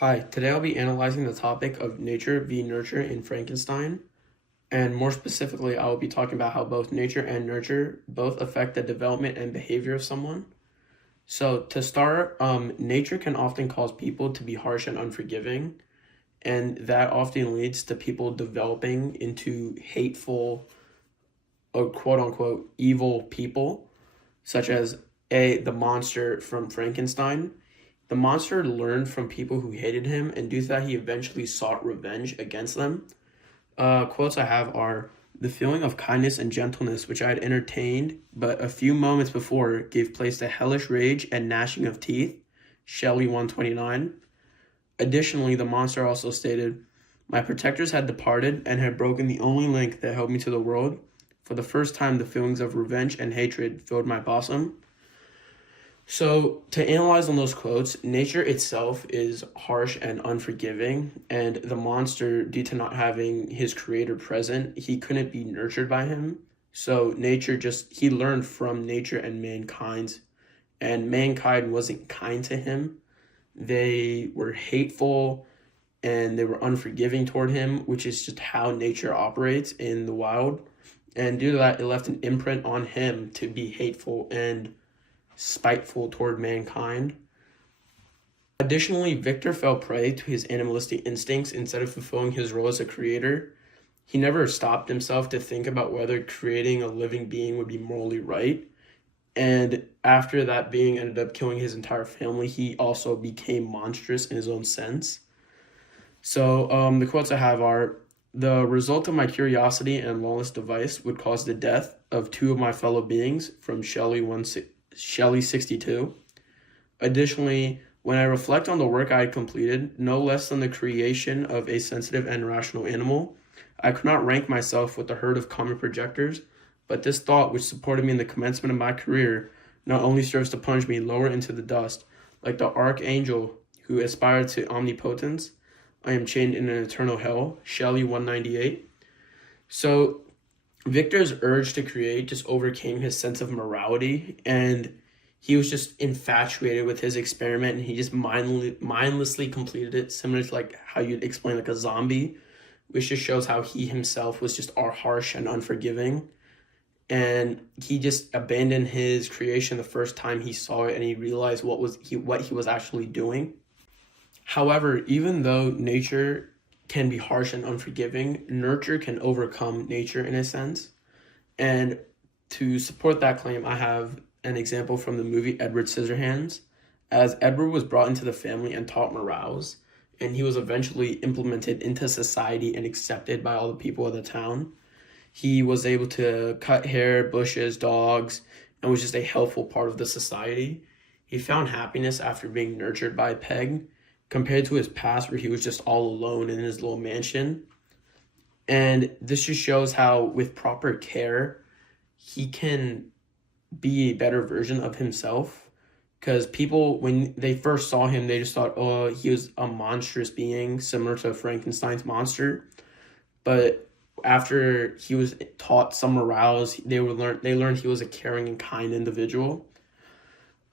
Hi, today I'll be analyzing the topic of nature v. nurture in Frankenstein, and more specifically, I will be talking about how both nature and nurture both affect the development and behavior of someone. So, to start, nature can often cause people to be harsh and unforgiving, and that often leads to people developing into hateful or quote unquote evil people, such as the monster from Frankenstein. The monster learned from people who hated him, and due to that, he eventually sought revenge against them. Quotes I have are the feeling of kindness and gentleness which I had entertained but a few moments before gave place to hellish rage and gnashing of teeth. Shelley 129. Additionally, the monster also stated, my protectors had departed and had broken the only link that held me to the world. For the first time, the feelings of revenge and hatred filled my bosom. So, to analyze on those quotes, nature itself is harsh and unforgiving, and the monster, due to not having his creator present, he couldn't be nurtured by him. So, he learned from nature and mankind wasn't kind to him. They were hateful and they were unforgiving toward him, which is just how nature operates in the wild. And due to that, it left an imprint on him to be hateful and spiteful toward mankind. Additionally, Victor fell prey to his animalistic instincts instead of fulfilling his role as a creator. He never stopped himself to think about whether creating a living being would be morally right. And after that being ended up killing his entire family, he also became monstrous in his own sense. So the quotes I have are, the result of my curiosity and lawless device would cause the death of two of my fellow beings from Shelley 62. Additionally, when I reflect on the work I had completed, no less than the creation of a sensitive and rational animal, I could not rank myself with the herd of common projectors, but this thought, which supported me in the commencement of my career, not only serves to plunge me lower into the dust, like the archangel who aspired to omnipotence, I am chained in an eternal hell. Shelley 198. So Victor's urge to create just overcame his sense of morality, and he was just infatuated with his experiment, and he just mindlessly completed it, similar to like how you'd explain like a zombie, which just shows how he himself was just harsh and unforgiving. And he just abandoned his creation the first time he saw it, and he realized what he was actually doing. However, even though nature can be harsh and unforgiving, nurture can overcome nature in a sense. And to support that claim, I have an example from the movie Edward Scissorhands. As Edward was brought into the family and taught morals, and he was eventually implemented into society and accepted by all the people of the town, he was able to cut hair, bushes, dogs, and was just a helpful part of the society. He found happiness after being nurtured by Peg, compared to his past where he was just all alone in his little mansion. And this just shows how, with proper care, he can be a better version of himself. Because people, when they first saw him, they just thought, oh, he was a monstrous being similar to Frankenstein's monster. But after he was taught some morals, they learned he was a caring and kind individual.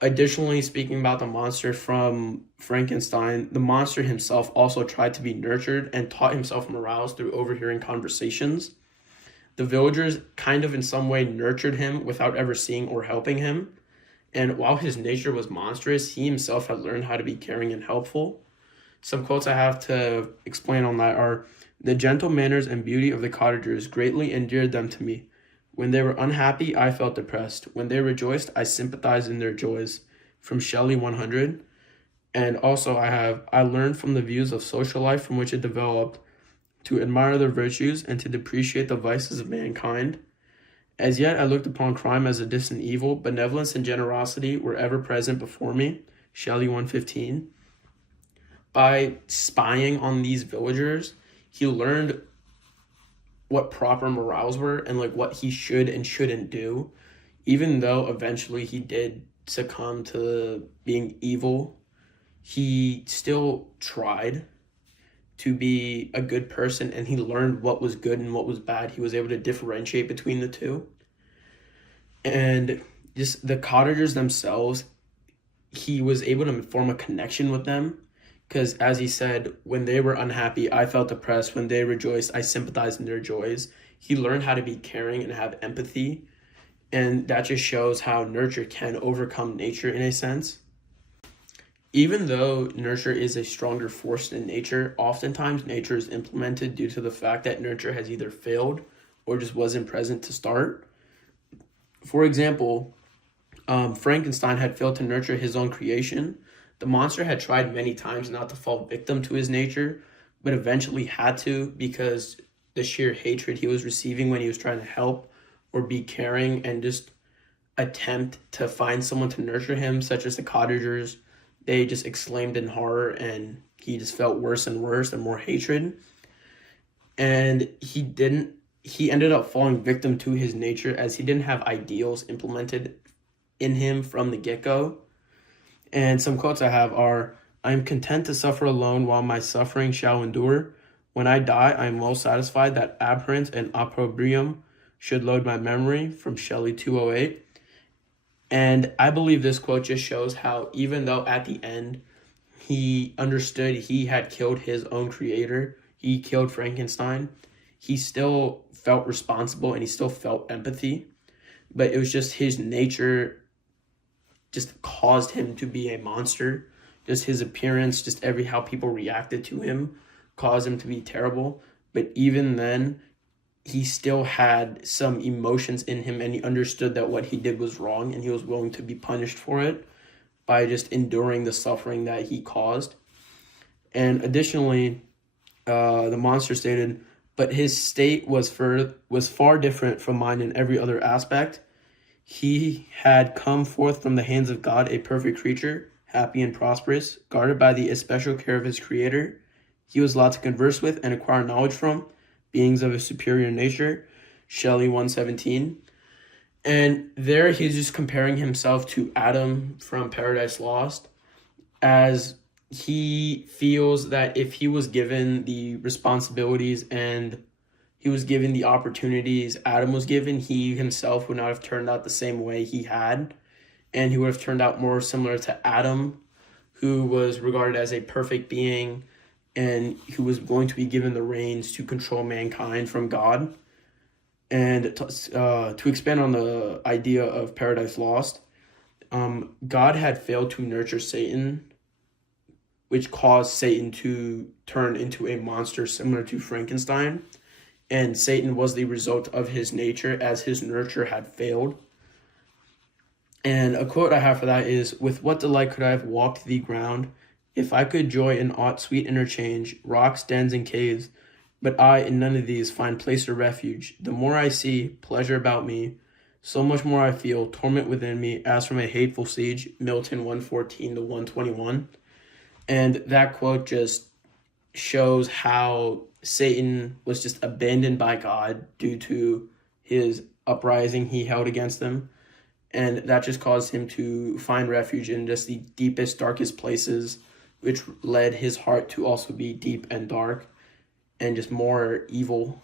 Additionally, speaking about the monster from Frankenstein, the monster himself also tried to be nurtured and taught himself morals through overhearing conversations. The villagers kind of in some way nurtured him without ever seeing or helping him. And while his nature was monstrous, he himself had learned how to be caring and helpful. Some quotes I have to explain on that are, the gentle manners and beauty of the cottagers greatly endeared them to me. When they were unhappy, I felt depressed. When they rejoiced, I sympathized in their joys. From Shelley 100. And also I learned from the views of social life from which it developed to admire their virtues and to depreciate the vices of mankind. As yet I looked upon crime as a distant evil. Benevolence and generosity were ever present before me. Shelley 115. By spying on these villagers, he learned what proper morals were and like what he should and shouldn't do, even though eventually he did succumb to being evil. He still tried to be a good person, and he learned what was good and what was bad. He was able to differentiate between the two. And just the cottagers themselves, he was able to form a connection with them Because as he said, when they were unhappy, I felt depressed. When they rejoiced, I sympathized in their joys. He learned how to be caring and have empathy. And that just shows how nurture can overcome nature in a sense. Even though nurture is a stronger force than nature, oftentimes nature is implemented due to the fact that nurture has either failed or just wasn't present to start. For example, Frankenstein had failed to nurture his own creation. The monster had tried many times not to fall victim to his nature, but eventually had to because the sheer hatred he was receiving when he was trying to help or be caring and just attempt to find someone to nurture him, such as the cottagers, they just exclaimed in horror and he just felt worse and worse and more hatred. And he ended up falling victim to his nature as he didn't have ideals implemented in him from the get-go. And some quotes I have are, I am content to suffer alone while my suffering shall endure. When I die, I am well satisfied that abhorrence and opprobrium should load my memory, from Shelley 208. And I believe this quote just shows how even though at the end he understood he had killed his own creator, he killed Frankenstein, he still felt responsible and he still felt empathy. But it was just his nature just caused him to be a monster. Just his appearance, just how people reacted to him caused him to be terrible. But even then, he still had some emotions in him and he understood that what he did was wrong and he was willing to be punished for it by just enduring the suffering that he caused. And additionally, the monster stated, but his state was far different from mine in every other aspect. He had come forth from the hands of God, a perfect creature, happy and prosperous, guarded by the especial care of his creator. He was allowed to converse with and acquire knowledge from beings of a superior nature, Shelley 117. And there he's just comparing himself to Adam from Paradise Lost, as he feels that if he was given the responsibilities and he was given the opportunities Adam was given, he himself would not have turned out the same way he had. And he would have turned out more similar to Adam, who was regarded as a perfect being and who was going to be given the reins to control mankind from God. And to expand on the idea of Paradise Lost, God had failed to nurture Satan, which caused Satan to turn into a monster similar to Frankenstein. And Satan was the result of his nature, as his nurture had failed. And a quote I have for that is, with what delight could I have walked the ground, if I could joy in aught sweet interchange, rocks, dens, and caves, but I in none of these find place or refuge. The more I see pleasure about me, so much more I feel torment within me, as from a hateful siege, Milton 114 to 121. And that quote just shows how Satan was just abandoned by God due to his uprising he held against him. And that just caused him to find refuge in just the deepest, darkest places, which led his heart to also be deep and dark and just more evil.